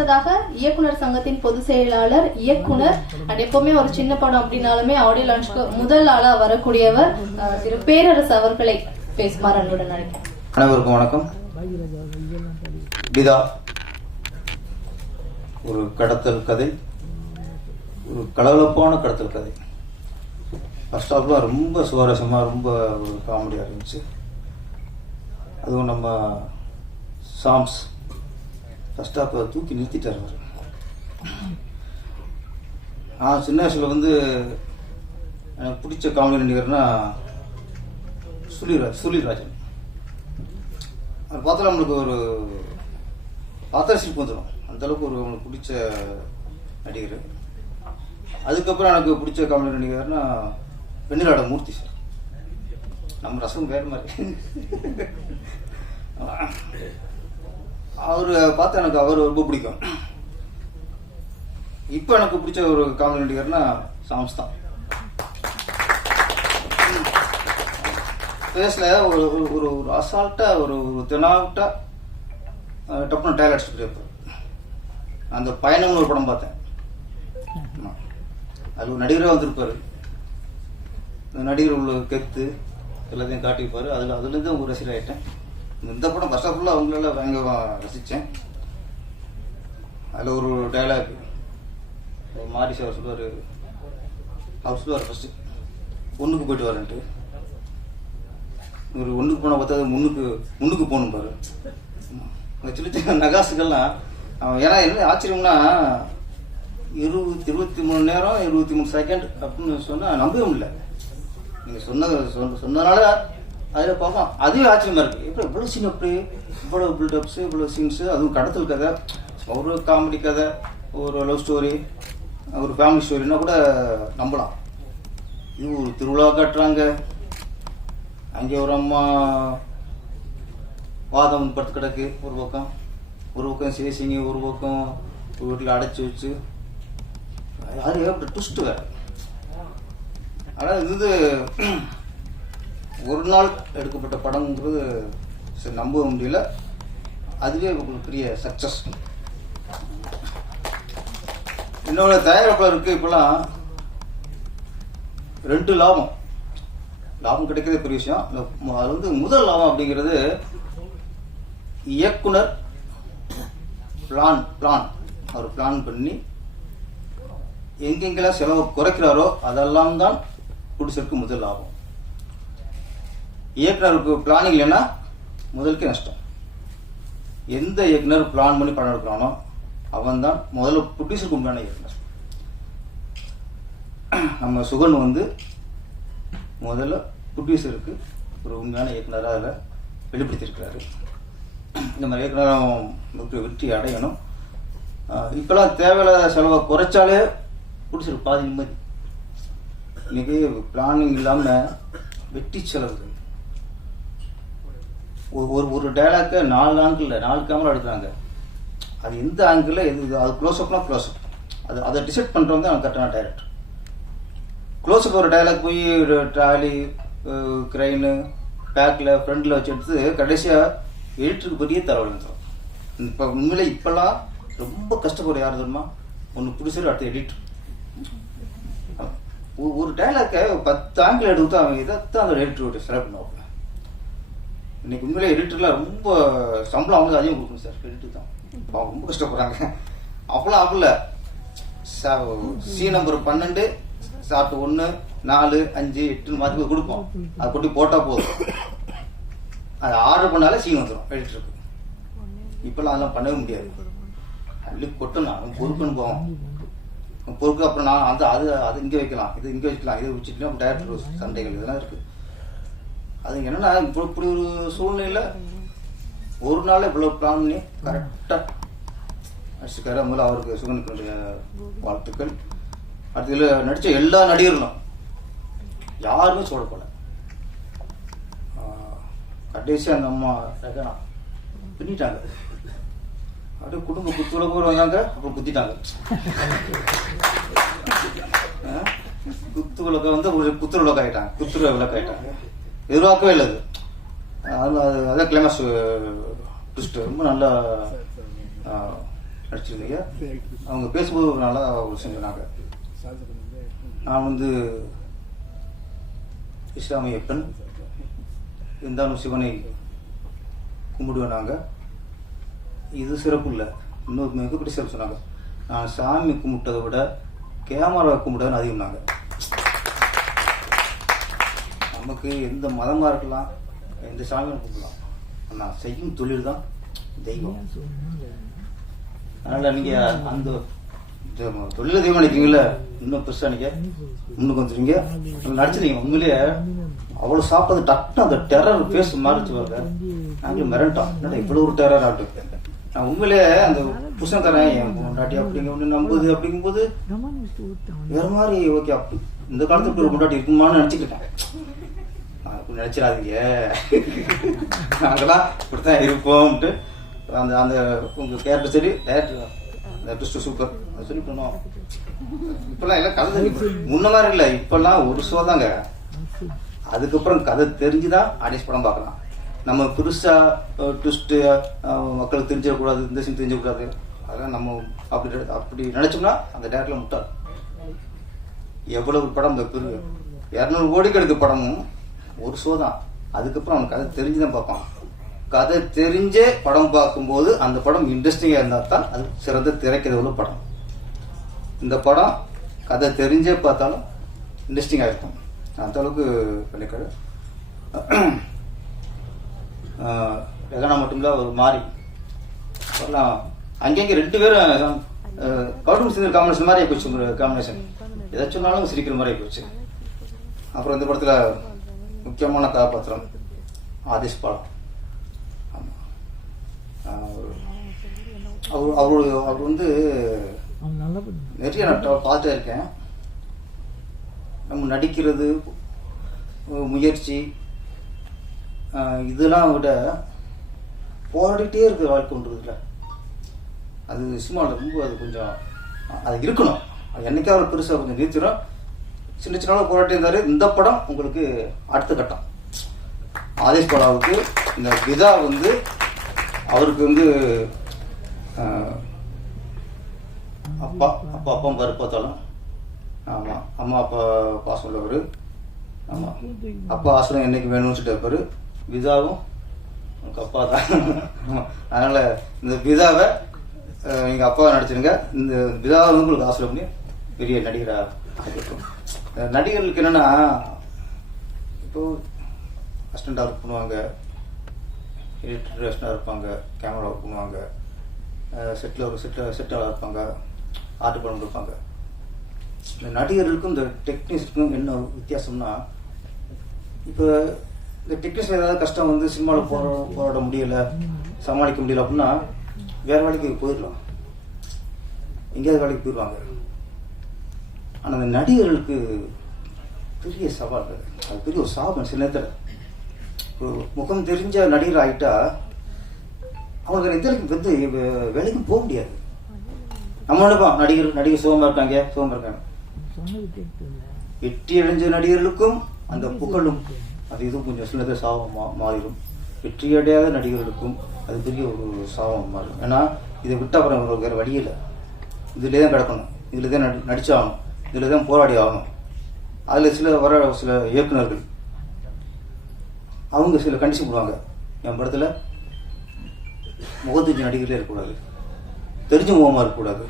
அடுத்ததாக இயக்குனர் சங்கத்தின் பொதுச் செயலாளர் இயக்குனர் அண்ட் எப்பவுமே ஒரு சின்ன படம் அப்படின்னாலுமே ஆடியோ லான்ச்க்கு முதல் ஆளா வரக்கூடியவர் திரு பேரரசு அவர்களை பேசுமாறு அன்புடன் நினைக்கிறேன் அனைவருக்கும் வணக்கம். பிதா ஒரு கடத்தல் கதை ஒரு கலகலப்பான கடத்தல் கதை. ஃபர்ஸ்ட் ஹாஃப்லாம் ரொம்ப சுவாரஸ்யமாக ரொம்ப ஒரு காமெடியாக இருந்துச்சு. அதுவும் நம்ம சாங்ஸ் ஃபர்ஸ்ட் ஹாஃப் தூக்கி நிறுத்திட்டார் அவர். நான் சின்ன வயசில் வந்து எனக்கு பிடிச்ச காமெடி நடிகர்னா சுழிராஜ் சுழிராஜன் அவர் பார்த்தா நம்மளுக்கு ஒரு பார்த்தா சிரிப்பு வந்துடும் அந்த அளவுக்கு ஒரு நம்மளுக்கு பிடிச்ச நடிகர். அதுக்கப்புறம் எனக்கு பிடிச்ச காமெடி நடிகர்னா வெண்ணிலாட மூர்த்தி சார். நம்ம ரசம் வேறு மாதிரி. அவர் பார்த்தா எனக்கு அவர் ரொம்ப பிடிக்கும். இப்போ எனக்கு பிடிச்ச ஒரு காமெடி நடிகர்னா சாம்ஸ் தான். ஃபேஸில் ஒரு ஒரு ஒரு அசால்ட்டாக ஒரு ஒரு தெனாவட்டா டப்புனு டயல் அடிச்சுட்டு அந்த பயணம்னு ஒரு படம் பார்த்தேன். அது ஒரு நடிகராக வந்திருப்பார். நடிகர் உள்ள கெத்து எல்லாத்தையும் காட்டியிருப்பார். அதில் அதுலேருந்து ஒரு ரசிகர் ஆகிட்டேன் இந்த படம் ஃபர்ஸ்ட் ஃபுல்லாக அவங்களெல்லாம் பயங்கரமாக ரசித்தேன் அதில் ஒரு டைலாக் மாரி சார் சொல்லுவார். அவர் சொல்லுவார் ஃபஸ்ட்டு ஒன்றுக்கு போயிட்டு வரேன்ட்டு. ஒரு ஒன்றுக்கு போனால் பார்த்தா முன்னுக்கு முன்னுக்கு போகணும் பாரு. அந்த சின்ன சின்ன நகாசுகள்லாம் ஏன்னா என்ன ஆச்சரியம்னா இருபத்தி இருபத்தி மூணு நேரம் இருபத்தி மூணு செகண்ட் அப்படின்னு சொன்னால் நம்பவே முடியல. நீங்கள் சொன்னது சொன்ன சொன்னதுனால அதில் பார்ப்போம் அதுவே ஆச்சரியமா இருக்குது எப்படி இவ்வளோ சீன் அப்படி? இவ்வளோ பில்டப்ஸ் இவ்வளோ சீன்ஸ் அதுவும் கடத்தல் கதை. ஒரு காமெடி கதை ஒரு லவ் ஸ்டோரி ஒரு ஃபேமிலி ஸ்டோரினா கூட நம்பலாம். இது ஒரு திருவிழா காட்டுறாங்க. அங்கே ஒரு அம்மா வாதம் படுத்து கிடக்கு ஒரு பக்கம். ஒரு பக்கம் சேசிங்க ஒரு பக்கம் ஒரு வீட்டில் அடைச்சி வச்சு. அது அப்படி ட்விஸ்ட் வேறு. ஆனால் இது ஒரு நாள் எடுக்கப்பட்ட படம்ங்கிறது சரி நம்ப முடியல. அதுவே உங்களுக்கு பெரிய சக்சஸ் இன்னொரு தயாரிப்பாளருக்கு இப்போலாம் ரெண்டு லாபம். லாபம் கிடைக்கிறதே பெரிய விஷயம். அது வந்து முதல் லாபம் அப்படிங்கிறது இயக்குனர் பிளான் பிளான் அவர் பிளான் பண்ணி எங்கெங்கெல்லாம் செலவு குறைக்கிறாரோ அதெல்லாம் தான் குடிசருக்கு முதல் லாபம். இயக்குனருக்கு பிளானிங் இல்லைன்னா முதலுக்கு நஷ்டம். எந்த இயக்குனர் பிளான் பண்ணி படம் எடுக்கிறானோ அவன் தான் முதல்ல ப்ரொடியூசருக்கு உண்மையான இயக்குனர். நம்ம சுகன் வந்து முதல்ல ப்ரொடியூசருக்கு ஒரு உண்மையான இயக்குனராக அதில் வெளிப்படுத்தியிருக்கிறாரு. இந்த மாதிரி இயக்குநராக வெற்றி அடையணும். இப்போல்லாம் இப்பெல்லாம் தேவையில்லாத செலவை குறைச்சாலே ப்ரொடியூசர் பாதி நிம்மதி. இன்னைக்கு பிளானிங் இல்லாமல் வெட்டி செலவு ஒரு ஒரு ஒரு டைலாக்கை நாலு ஆங்கிள் நாலு கேமரா எடுக்கிறாங்க. அது எந்த ஆங்கிளில் எது இது- அது க்ளோஸ் அப் அது அதை டிசைட் பண்ணுறவங்க தான் கரெக்டான டைரக்டர் க்ளோஸ்அப் ஒரு டைலாக் போய் ட்ராலி க்ரைனு பேக்கில் ஃப்ரண்டில் வச்சு எடுத்து கடைசியாக எடிட்டருக்கு பெரிய தலைவலி இப்போ உண்மையிலே இப்போல்லாம் ரொம்ப கஷ்டப்படுற யார் தெரியுமா? ஒன்று ப்ரொடியூசர் அடுத்து எடிட் ஒரு டைலாக்கை பத்து ஆங்கிள் எடுத்து அவன் இதைத்தான் அந்த எடிட்டர் செலக்ட் பண்ணுவாங்க இன்னைக்கு உண்மையிலே எடிட்டர்லாம் ரொம்ப சம்பளம் அவங்களுக்கு அதிகம் கொடுக்கணும் சார். எடிட்டர் தான். அவங்க ரொம்ப கஷ்டப்படுறாங்க. அப்பெல்லாம் அப்பல சி நம்பர் பன்னெண்டு சாப்பிட்டு ஒன்று நாலு அஞ்சு எட்டுன்னு மாற்றி கொடுப்போம். அதை கொட்டி போட்டால் போதும். அது ஆர்டர் பண்ணாலே சீன் வந்துடும் எடிட்டருக்கு இப்பெல்லாம் அதெல்லாம் பண்ணவே முடியாது. அள்ளி கொட்டணும். அவன் பொறுப்புன்னு போவோம் பொறுக்கு பொறுப்பு அப்புறம் நான் அந்த அது அது இங்கே வைக்கலாம். இது இங்கே வைக்கலாம். இது வச்சுக்கலாம் டேரக்டர் சண்டைகள் இதெல்லாம் இருக்குது அது என்னன்னா இப்போ இப்படி ஒரு சூழ்நிலையில் ஒரு நாள் இவ்வளோ பிளான் பண்ணி கரெக்டாக அடிச்சுக்காரு முதல்ல அவருக்கு சுகனுக்கு வாழ்த்துக்கள். அடுத்து இதில் நடித்த எல்லா நடிகர்களும் யாருமே சோழப்படல. கடைசி அந்த அம்மா ரகனா பின்னிட்டாங்க. அப்படியே குடும்ப குத்துல கூட வந்தாங்க அப்புறம் குத்திட்டாங்க. குத்து விளக்க வந்து ஒரு குத்துற விளக்கு ஆயிட்டாங்க குத்துற விளக்கு ஆயிட்டாங்க எதிர்பார்க்கவே இல்லை அது. அது அதான் கிளைமேக்ஸ் ட்விஸ்ட் ரொம்ப நல்லா நடிச்சிருந்தீங்க. அவங்க பேசும்போது ஒரு நல்லா ஒரு சொன்னாங்க. நான் வந்து இஸ்லாமிய பெண். இருந்தாலும் சிவனை கும்பிடுவேன் நாங்கள் இது சிறப்பு இல்லை. இன்னொரு மிகப்பெரிய சிறப்பு சொன்னாங்க. நான் சாமி கும்பிட்டதை விட கேமரா கும்பிட்டதுன்னு அதிகம் நாங்கள் நமக்கு எந்த மதமாக இருக்கலாம் எந்த சாமியும் கும்பிடலாம் ஆனால் செய்யும் தொழில் தான் தெய்வம். அதனால் நீங்கள் அந்த தொழில் தெய்வம் நினைக்கிறீங்கள இன்னும் பெருசாக நீங்கள் முன்னுக்கு வந்துருங்க நடிச்சிருக்கீங்க. உண்மையிலேயே அவ்வளோ சாப்பிட்றது டக்குன்னு அந்த டெரர் பேச மாறிச்சு பாருங்க. நாங்களும் மிரண்டோம். என்னடா இவ்வளோ ஒரு டெரர் ஆட்டு? நான் உண்மையிலேயே அந்த புருஷன்காரன் என் பொண்டாட்டி அப்படிங்க ஒன்று நம்புது அப்படிங்கும்போது வேற மாதிரி ஓகே அப்படி. இந்த காலத்துக்கு ஒரு முன்னாடி இருக்குமான்னு நினச்சிக்கிட்டேன். நான் நினச்சிடாதீங்க. நாங்களாம் இப்படித்தான் இருப்போம்ட்டு அந்த அந்த உங்கள் கேரக்டர் சரி டேரக்டர் அந்த சூப்பர் அது சொல்லி பண்ணுவோம். இப்பெல்லாம் எல்லாம் கதை தெரியும். முன்ன மாதிரி இல்லை இப்பெல்லாம் ஒரு ஷோ தாங்க. அதுக்கப்புறம் கதை தெரிஞ்சுதான் ஆடியன்ஸ் படம் பார்க்கலாம். நம்ம புதுசா ட்விஸ்ட்டு மக்களுக்கு தெரிஞ்சிடக்கூடாது இந்த சீன் தெரிஞ்சிடக்கூடாது. அதெல்லாம் நம்ம அப்படி அப்படி நினைச்சோம்னா அந்த டேரக்டர்ல முட்டாள். எவ்வளவு படம் பெரு இரநூறு கோடிக்கு எடுக்க படமும் ஒரு ஷோ தான். அதுக்கப்புறம் அவனுக்கு கதை தெரிஞ்சுதான் பார்ப்பான். கதை தெரிஞ்சே படம் பார்க்கும்போது அந்த படம் இன்ட்ரெஸ்டிங்காக இருந்தால் தான் அது சிறந்த திரைக்கதை உள்ள படம். இந்த படம் கதை தெரிஞ்சே பார்த்தாலும் இன்ட்ரெஸ்டிங்காக இருக்கும். அந்த அளவுக்கு பண்ணிக்கிறது ரெகனா மட்டும்தான் ஒரு மாறி அங்கங்கே ரெண்டு பேரும் கவுட்டம் சிந்தர் காம்பினேஷன் மாதிரி போச்சு காம்பினேஷன் எதை சொன்னாலும் சிரிக்கிற மாதிரி போச்சு. அப்புறம் இந்த படத்துல முக்கியமான கதாபாத்திரம் ஆதிஷ் ஒரு- அவர். அவர் அவர் வந்து நிறைய நான் பார்த்துட்டே இருக்கேன். நம்ம நடிக்கிறது முயற்சி இதெல்லாம் விட போராடிட்டே இருக்கிற வாழ்க்கை ஒன்று இருக்குல்ல. அது சினிமாவில் ரொம்ப அது கொஞ்சம் அது இருக்கணும். அது அவர் பெருசாக கொஞ்சம் நீச்சிடும் சின்ன சின்ன போராட்டம் இருந்தார். இந்த படம் உங்களுக்கு அடுத்த கட்டம். ஆதேஷ் பாலாவுக்கு இந்த விதா வந்து அவருக்கு வந்து அப்பா அப்பா அப்பா பாரு பார்த்தாலும். ஆமாம் அம்மா அப்பா பாசம் உள்ளவர் ஆமாம் அப்பா ஆசிரம் என்னைக்கு வேணும்னு சொல்லிட்டு விதாவும் உங்கள் அப்பா தான். அதனால் இந்த விதாவை எங்கள் அப்பாவை நடிச்சிருங்க. இந்த விதாவை வந்து உங்களுக்கு ஆசிரியம் பண்ணி பெரிய நடிகரா நடிகர்களுக்கு என்னன்னா இப்போ அசிஸ்டண்டாக ஒர்க் பண்ணுவாங்க எடிட்டர் இருப்பாங்க கேமரா ஒர்க் பண்ணுவாங்க செட்டில் ஒரு செட்டில் செட்டாக இருப்பாங்க ஆர்ட் படம் இருப்பாங்க இந்த நடிகர்களுக்கும் இந்த டெக்னீஷியனுக்கும் என்ன வித்தியாசம்னா இப்போ இந்த டெக்னீஷியன் ஏதாவது கஷ்டம் வந்து சினிமாவில் போரா போராட முடியல சமாளிக்க முடியல அப்படின்னா வேற வேலைக்கு போயிடலாம். எங்கேயாவது வேலைக்கு போயிடுவாங்க. ஆனால் அந்த நடிகர்களுக்கு பெரிய சவால். அது பெரிய ஒரு சாபம் சில நேரத்தில். ஒரு முகம் தெரிஞ்ச நடிகர் ஆகிட்டா அவங்க இதற்கு வந்து வேலைக்கும் போக முடியாது. நம்ம நினைப்போம் நடிகர் நடிகர் சுகமாக இருக்காங்க? சுகமாக இருக்காங்க. வெற்றி அடைஞ்ச நடிகர்களுக்கும் அந்த புகழும் அது இதுவும் கொஞ்சம் சில நேரத்தில் சாபம் மாறிடும். வெற்றி அடையாத நடிகர்களுக்கும் அது பெரிய ஒரு சாபம் மாறும். ஏன்னா இதை விட்ட அப்புறம் வேறு வழி இல்லை. இதுலேயே தான் கிடக்கணும். இதில் தான் நடி நடிச்சாகணும். இதில் தான் போராடி ஆகணும். அதில் சில வர சில இயக்குனர்கள் அவங்க சில கண்டிஷன் போடுவாங்க. என் படத்தில் முகத்தஞ்சு நடிகர்களே இருக்கக்கூடாது. தெரிஞ்ச முகமாக இருக்கக்கூடாது.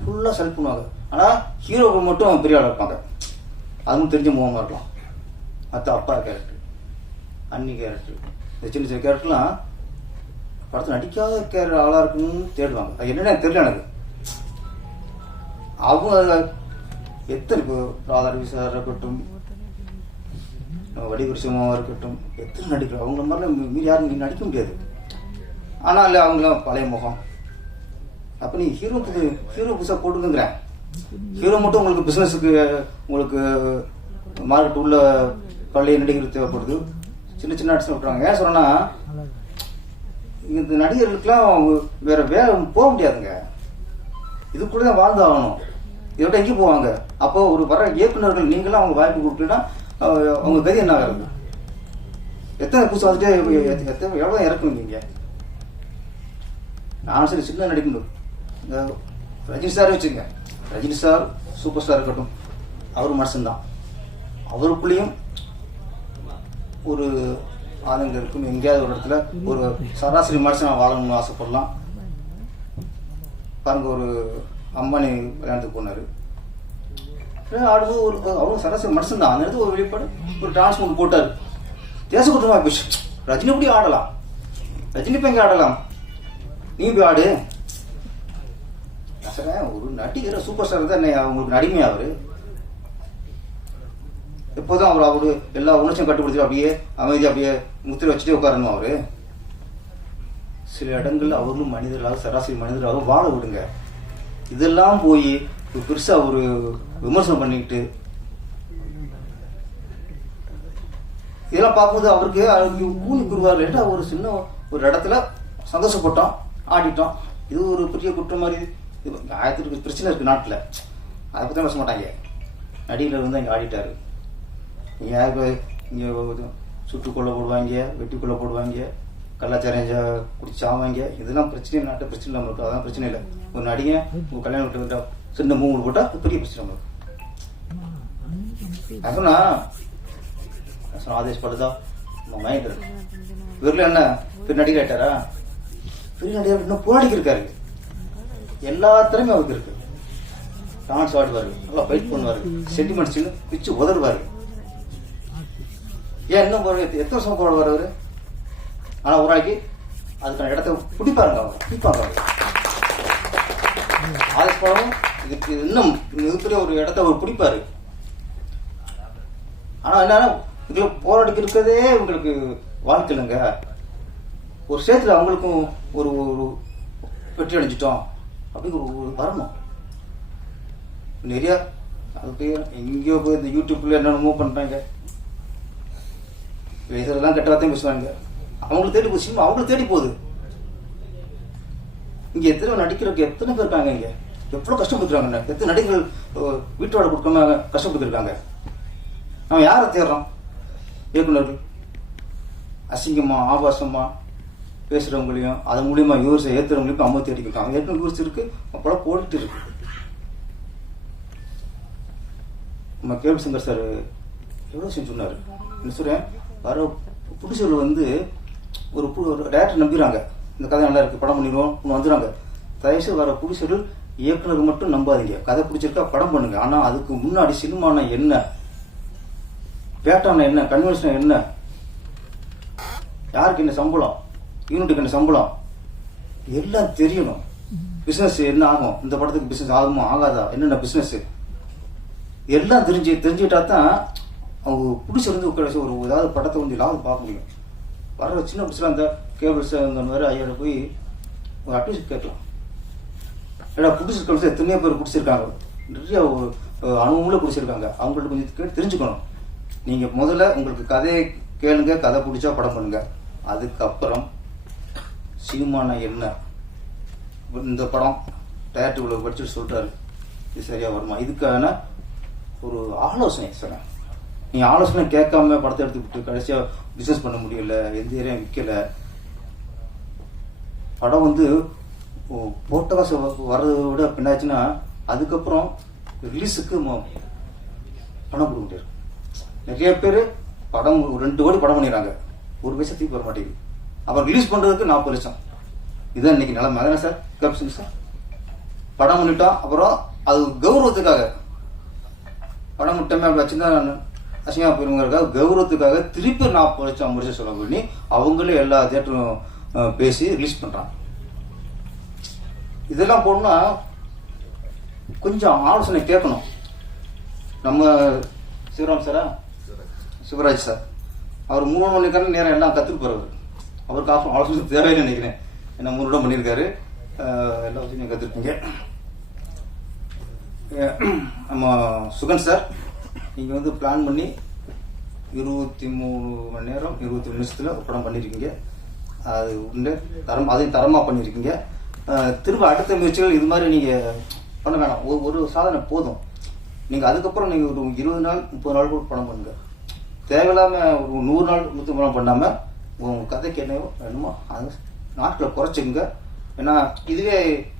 ஃபுல்லாக செலக்ட் பண்ணுவாங்க. ஆனால் ஹீரோக்கள் மட்டும் பெரிய ஆளாக இருப்பாங்க. அதுவும் தெரிஞ்ச முகமாக இருக்கலாம். மற்ற அப்பா கேரக்டர் அண்ணி கேரக்டர் இந்த சின்ன சின்ன கேரக்டர்லாம் படத்தில் நடிக்காத கேர ஆளாக இருக்குன்னு தேடுவாங்க. அது என்னென்ன எனக்கு தெரியல எனக்கு. அவங்க எத்தனை இப்போ ராதாரவி சார் இருக்கட்டும் வடிவரி இருக்கட்டும் எத்தனை நடிக்கிறோம் அவங்க மாதிரிலாம் மீறி யாரும் நீ நடிக்க முடியாது. ஆனால் இல்லை அவங்களாம் பழைய முகம். அப்போ நீ ஹீரோ புது ஹீரோ புதுசாக போட்டுக்குங்கிறேன் ஹீரோ மட்டும் உங்களுக்கு பிஸ்னஸுக்கு உங்களுக்கு மார்க்கெட் உள்ள பழைய நடிகர் தேவைப்படுது. சின்ன சின்ன நடிச்சு விட்றாங்க ஏன் சொன்னா இந்த நடிகர்களுக்கெல்லாம் அவங்க வேற வேற போக முடியாதுங்க. இது கூட தான் வாழ்ந்து ஆகணும் இதோட எங்கேயும் போவாங்க. அப்போ ஒரு வர இயக்குனர்கள் நீங்களும் அவங்க வாய்ப்பு கொடுக்கலன்னா அவங்க கதி என்ன ஆகிறது எத்தனை புதுசு வந்துட்டு எத்தனை எவ்வளோ இறக்குங்க நீங்கள் நானும் சரி சின்ன நடிக்கணும். இந்த ரஜினி சார் வச்சுங்க ரஜினி சார் சூப்பர் ஸ்டார் இருக்கட்டும். அவர் மனுஷன்தான். அவருக்குள்ளேயும் ஒரு ஆளுங்க இருக்கும் எங்கேயாவது ஒரு இடத்துல ஒரு சராசரி மனுஷன் வாழணும்னு ஆசைப்படலாம். பாருங்க ஒரு அம்பானி கல்யாணத்துக்கு போனார். ஆடும்போது ஒரு அவ்வளோ சராசரி மனுஷன் தான் அந்த இடத்துல ஒரு வெளிப்பாடு ஒரு டான்ஸ் ஒன்று போட்டார். தேச குற்றமாக ரஜினி கூட ஆடலாம்? ரஜினி இப்போ எங்கே ஆடலாம்? நீ போய் ஆடு. நான் ஒரு நடிகர் சூப்பர் ஸ்டார் தான் என்ன அவங்களுக்கு நடிமை அவர். எப்போதும் அவர் அவரு எல்லா உணர்ச்சியும் கட்டுப்படுத்தி அப்படியே அமைதி அப்படியே முத்திரை வச்சுட்டே உட்காரணும் அவரு. சில இடங்கள்ல அவர்களும் மனிதர்களாக சராசரி மனிதர்களாக வாழ விடுங்க. இதெல்லாம் போய் ஒரு பெருசா ஒரு விமர்சனம் பண்ணிக்கிட்டு இதெல்லாம் பார்க்கும்போது அவருக்கு அவருக்கு கூலி குருவார் ஏட்டா ஒரு சின்ன ஒரு இடத்துல சந்தோஷப்பட்டோம் ஆடிட்டோம். இது ஒரு பெரிய குற்றம் மாதிரி. இது ஆயிரத்துக்கு பிரச்சனை இருக்கு நாட்டில். அதை பற்றி பேச மாட்டாங்க. நடிகர் வந்து இங்கே ஆடிட்டாரு. இங்கே யாருக்கு இங்கே சுட்டு போடுவாங்க வெட்டி கொலை போடுவாங்க கலாச்சாரம் ஜா- இதெல்லாம் பிரச்சனை நாட்டு பிரச்சனை நம்ம இருக்கு அதான் பிரச்சனை இல்லை. ஒரு நடிகை உங்கள் கல்யாணம் விட்டு விட்டா சின்ன மூணு போட்டால் அது பெரிய பிரச்சனை நம்மளுக்கு. அப்படின்னா சொன்ன ஆதேஷ் படுதா நம்ம மயங்கர் இவரில் என்ன? பெரிய நடிகர் ஆயிட்டாரா? பெரிய நடிகர் இன்னும் போராடிக்கு இருக்காரு. எல்லா திறமையும் அவருக்கு இருக்கு. டான்ஸ் ஆடுவாரு நல்லா ஃபைட் பண்ணுவாரு. சென்டிமெண்ட்ஸ் பிச்சு உதறுவாரு. ஏன் இன்னும் எத்தனை வருஷம் போடுவார் அவரு? ஆனா ஒரு நாளைக்கு அதுக்கான இடத்த பிடிப்பாருங்க அவங்க. பிடிப்பாங்க அவங்க. ஆதேஷ் படம் இதுக்கு இன்னும் மிகப்பெரிய ஒரு இடத்த அவர் பிடிப்பாரு. ஆனா என்னன்னா இதுல போராடிக்கு இருக்கிறதே உங்களுக்கு வாழ்க்கை இல்லைங்க. ஒரு சேர்த்துல அவங்களுக்கும் ஒரு ஒரு வெற்றி அடைஞ்சிட்டோம் அப்படிங்கிற ஒரு ஒரு வரணும். நிறையா அதுக்கு எங்கேயோ போய் இந்த யூடியூப்ல என்னென்னமோ பண்ணுறாங்க பேசுறதுலாம் கெட்ட வார்த்தையும் பேசுவாங்க அவங்களுக்கு தேடி போய் சினிமா அவங்களுக்கு தேடி போகுது. இங்க எத்தனை நடிக்கிறவங்க எத்தனை பேர் இருக்காங்க இங்க? எவ்வளவு கஷ்டப்படுத்துறாங்க எத்தனை நடிகர்கள் வீட்டோட கொடுக்காம கஷ்டப்படுத்திருக்காங்க? நம்ம யாரை தேடுறோம்? இயக்குநர்கள். அசிங்கமா ஆபாசமா பேசுறவங்களையும் அது மூலியமா யூஸ் ஏத்துறவங்களையும் அம்மா அவங்க ஏற்கனவே யூஸ் இருக்கு அப்போலாம் போட்டுட்டு இருக்கு. நம்ம கேள்வி சங்கர் சார் எவ்வளோ விஷயம் சொன்னார்? என்ன சொல்றேன்? வர புடிச்சவர்கள் வந்து ஒரு ஒரு டேரக்டர் நம்பிடுறாங்க. இந்த கதை நல்லா இருக்கு படம் பண்ணிடுவோம் ஒன்று வந்துடுறாங்க. தயவுசெய்து வர புடிச்சவர்கள் இயக்குனர் மட்டும் நம்பாதீங்க. கதை பிடிச்சிருக்கா படம் பண்ணுங்க. ஆனா அதுக்கு முன்னாடி சினிமானா என்ன? பேட்டானா என்ன? கன்வென்ஷன் என்ன? யாருக்கு என்ன சம்பளம்? யூனிட்டுக்கு என்ன சம்பளம்? எல்லாம் தெரியணும். பிசினஸ் என்ன ஆகும்? இந்த படத்துக்கு பிசினஸ் ஆகுமா ஆகாதா? என்னென்ன பிசினஸ் எல்லாம் தெரிஞ்சு தெரிஞ்சுக்கிட்டா தான் அவங்க பிடிச்சிருந்து ஒரு ஏதாவது படத்தை வந்து ஏதாவது பார்க்க முடியும். வர சின்ன பிடிச்சலாம் அந்த கேபிள்ஸ் அந்த மாதிரி ஐயாட போய் ஒரு அட்வைஸ் கேட்கலாம். ஏடா பிடிச்சிருக்க எத்தனையோ பேர் பிடிச்சிருக்காங்க நிறைய ஒரு அனுபவங்களும் பிடிச்சிருக்காங்க அவங்கள்ட்ட கொஞ்சம் கேட்டு தெரிஞ்சுக்கணும். நீங்கள் முதல்ல உங்களுக்கு கதையை கேளுங்க கதை பிடிச்சா படம் பண்ணுங்க. அதுக்கப்புறம் சினிமானா என்ன? இந்த படம் டயர்ட்டு இவ்வளவு படிச்சுட்டு சொல்லிட்டாரு இது சரியாக வருமா? இதுக்கான ஒரு ஆலோசனை சொன்னேன் நீ ஆலோசனை கேட்காம படத்தை எடுத்துக்கிட்டு கடைசியாக பிசினஸ் பண்ண முடியல எந்த ஏரியா விற்கல படம் வந்து போட்ட காசு வர்றதை விட பின்னாச்சுன்னா அதுக்கப்புறம் ரிலீஸுக்கு பணம் கொடுக்க முடியாது. நிறைய பேர் படம் ரெண்டு கோடி படம் பண்ணிடுறாங்க. ஒரு பைசா தூக்கி வர மாட்டேங்குது. அப்புறம் ரிலீஸ் பண்ணுறதுக்கு நாற்பது லட்சம். இதுதான் இன்னைக்கு நிலைமை. அதானே சார்? Caption sir. படம் பண்ணிட்டோம் அப்புறம் அது கௌரவத்துக்காக. படம் விட்டமே அப்படி வச்சுருந்தா அசிங்கமா போயிருங்கிறதுக்காக கௌரவத்துக்காக திருப்பி நாற்பது லட்சம் ஐம்பது லட்சம் செலவு பண்ணி அவங்களே எல்லா தேட்டரும் பேசி ரிலீஸ் பண்ணுறாங்க இதெல்லாம் போடணும்னா கொஞ்சம் ஆலோசனை கேட்கணும். நம்ம சிவராம் சாரா சிவராஜ் சார் அவர் மூணு மணிக்கான நேரம் எல்லாம் கற்றுப்பார் அவர் அவருக்கு ஆஃப் ஆலோசனை தேவைன்னு நினைக்கிறேன். ஏன்னா மூணு இடம் பண்ணியிருக்காரு. அஹ், எல்லா விஷயம் கற்றுருப்பீங்க நம்ம சுகன் சார் நீங்கள் வந்து பிளான் பண்ணி இருபத்தி மூணு மணி நேரம் இருபத்தி நிமிஷத்தில் ஒரு படம் பண்ணியிருக்கீங்க அது உண்டு. தரம் அதையும் தரமாக பண்ணியிருக்கீங்க திரும்ப அடுத்த முயற்சிகள் இது மாதிரி நீங்கள் பண்ண வேணாம். ஒரு ஒரு சாதனை போதும். நீங்கள் அதுக்கப்புறம் நீங்கள் ஒரு இருபது நாள் முப்பது நாள் கூட படம் பண்ணுங்க. தேவையில்லாம ஒரு நூறு நாள் நூற்றி படம் பண்ணாமல் உங்கள் கதைக்கு என்னவோ வேணுமோ அது நாட்களை குறைச்சிங்க ஏன்னா இதுவே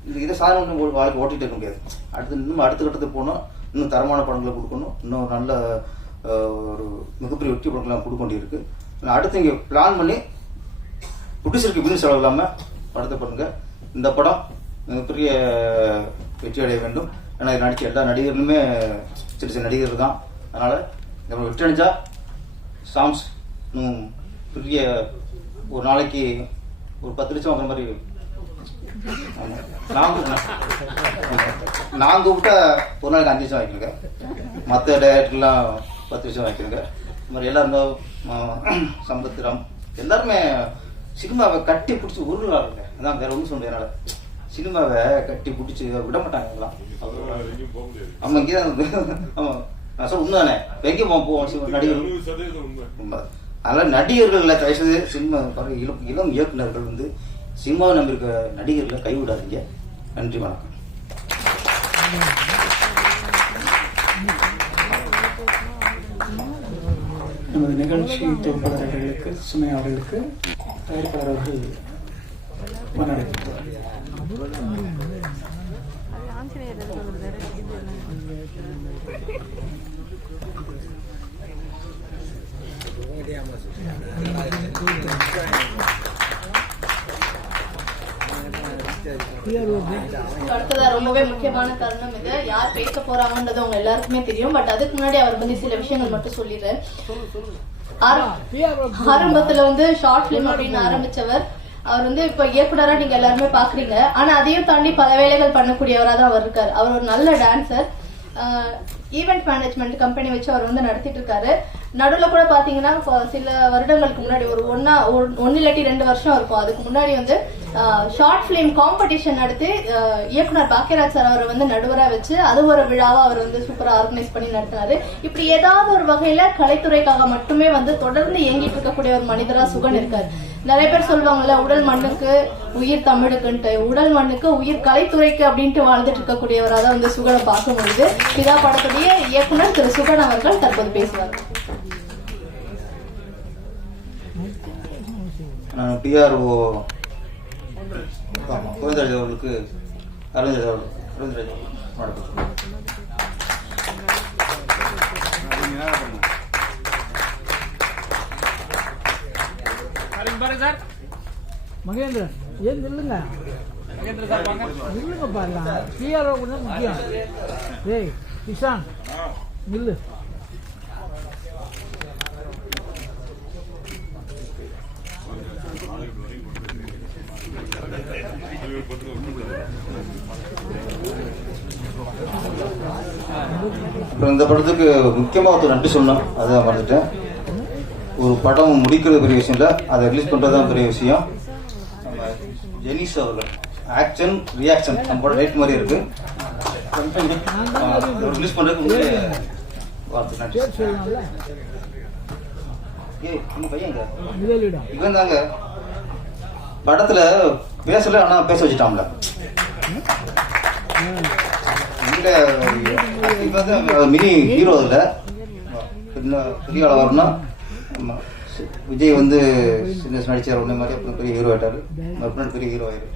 இது இதை சாதனை வாழ்க்கை ஓட்டிட்டு இருக்க முடியாது. அடுத்து இன்னும் அடுத்த கட்டத்துக்கு போனால் இன்னும் தரமான படங்களை கொடுக்கணும். இன்னும் நல்ல ஒரு மிகப்பெரிய வெற்றி படங்கள்லாம் கொடுக்க வேண்டியிருக்கு. நான் அடுத்து இங்கே பிளான் பண்ணி ப்ரொடியூசருக்கு பிசினஸ் செலவு இல்லாமல் படத்தை பண்ணுங்க இந்த படம் மிகப்பெரிய வெற்றி அடைய வேண்டும். ஏன்னா இது நடிச்ச எல்லா நடிகர்களுமே சின்ன சின்ன நடிகர்கள் தான். அதனால் இந்த படம் வெற்றி அடைஞ்சா சாங்ஸ் இன்னும் பெரிய ஒரு நாளைக்கு ஒரு பத்து லட்சம் வாங்குற மாதிரி நான் நான் கூப்பிட்டா ஒரு நாளைக்கு அஞ்சு லட்சம் வாங்கிக்கோங்க மற்ற டேரக்டர்லாம் பத்து லட்சம் வாங்கிக்கோங்க இந்த மாதிரி எல்லாரும் இந்த சம்பத்ராம் எல்லாருமே சினிமாவை கட்டி பிடிச்சி உருளாருங்க அதான் வேற ஒன்றும் முடியாது. என்னால சினிமாவை கட்டி பிடிச்சி விட மாட்டாங்க எல்லாம். ஆமா இங்கே ஆமா. நான் சொல்ல உண்மைதானே? எங்கே போவோம் நடிகர்கள். அதனால நடிகர்கள்ல தயவுசெய்து சினிமா பாருங்க, இளம் இளம் இயக்குனர்கள் வந்து சினிமாவை நம்பியிருக்க நடிகர்களை கைவிடாதீங்க. நன்றி வணக்கம். நமது நிகழ்ச்சி தொகுப்பாளர்களுக்கு சுமை அவர்களுக்கு தயாரிப்பாளர் அவர்கள் அடுத்ததா ரொம்பவே முக்கியமான தருணம் இது. யார் பேச போறாங்கன்றது உங்க எல்லாருக்குமே தெரியும். பட் அதுக்கு முன்னாடி அவர் வந்து சில விஷயங்கள் மட்டும் சொல்லிடுறேன். ஆரம்பத்துல வந்து ஷார்ட் பிலிம் அப்படின்னு ஆரம்பிச்சவர். அவர் வந்து இப்ப இயக்குனரா நீங்க எல்லாருமே பாக்குறீங்க. ஆனா அதையும் தாண்டி பல வேலைகள் பண்ணக்கூடியவரா தான் அவர் இருக்காரு. அவர் ஒரு நல்ல டான்சர் ஈவெண்ட் மேனேஜ்மெண்ட் கம்பெனி வச்சு அவர் வந்து நடத்திட்டு இருக்காரு. நடுவில் கூட பாத்தீங்கன்னா இப்போ சில வருடங்களுக்கு முன்னாடி ஒரு ஒன்னா ஒன்னு இல்லாட்டி ரெண்டு வருஷம் இருக்கும். அதுக்கு முன்னாடி வந்து ஷார்ட் பிலிம் காம்படிஷன் நடத்தி இயக்குனர் பாக்கியராஜ் சார் அவரை வந்து நடுவராக வச்சு அது ஒரு விழாவா அவர் வந்து சூப்பராக ஆர்கனைஸ் பண்ணி நடத்தினாரு. இப்படி ஏதாவது ஒரு வகையில கலைத்துறைக்காக மட்டுமே வந்து தொடர்ந்து இயங்கிட்டு இருக்கக்கூடிய ஒரு மனிதரா சுகன் இருக்காரு. நிறைய பேர் சொல்லுவாங்கல்ல உடல் மண்ணுக்கு உயிர் தமிழுக்குன்ட்டு. உடல் மண்ணுக்கு உயிர் கலைத்துறைக்கு அப்படின்ட்டு வாழ்ந்துட்டு இருக்கக்கூடியவராக தான் வந்து சுகனை பார்க்க முடியுது. பிதா படத்துடைய இயக்குனர் திரு சுகன் அவர்கள் தற்போது பேசுவார். நான் பிஆர்ஓ ஆமாம் கோவிந்தராஜ் அவர்களுக்கு அரவிந்தராஜ் அவர்கள் அரவிந்தராஜ் அவர்கள் வணக்கம். மகேந்திரன் ஏன் நில்லுங்க? நில்லுங்க பாருங்க. பிஆர்ஓ கூட முக்கியம். ஏய் கிஷான் நில்லு. அப்புறம் இந்த படத்துக்கு முக்கியமாக ஒரு நன்றி சொன்னோம் அதை மறந்துட்டேன். ஒரு படம் முடிக்கிறது பெரிய விஷயம் இல்லை. அதை ரிலீஸ் பண்ணுறது தான் பெரிய விஷயம். நம்ம ஜெனிஸ் அவர்கள் ஆக்ஷன் ரியாக்ஷன் நம்ம படம் ரைட் மாதிரி இருக்கு. ரிலீஸ் பண்ணுறதுக்கு முன்னாடி வார்த்தை நன்றி. ஏ இவன் தாங்க. படத்துல பேசல ஆனா பேச வச்சுட்டாம்ல மினி ஹீரோ இல்ல பெரிய ஆளா வரணும்னா விஜய் வந்து சின்ன நடிச்சார் ஒன்று மாதிரி அப்புறம் பெரிய ஹீரோ ஆயிட்டாரு. மறுபடியும் பெரிய ஹீரோ ஆயிரு.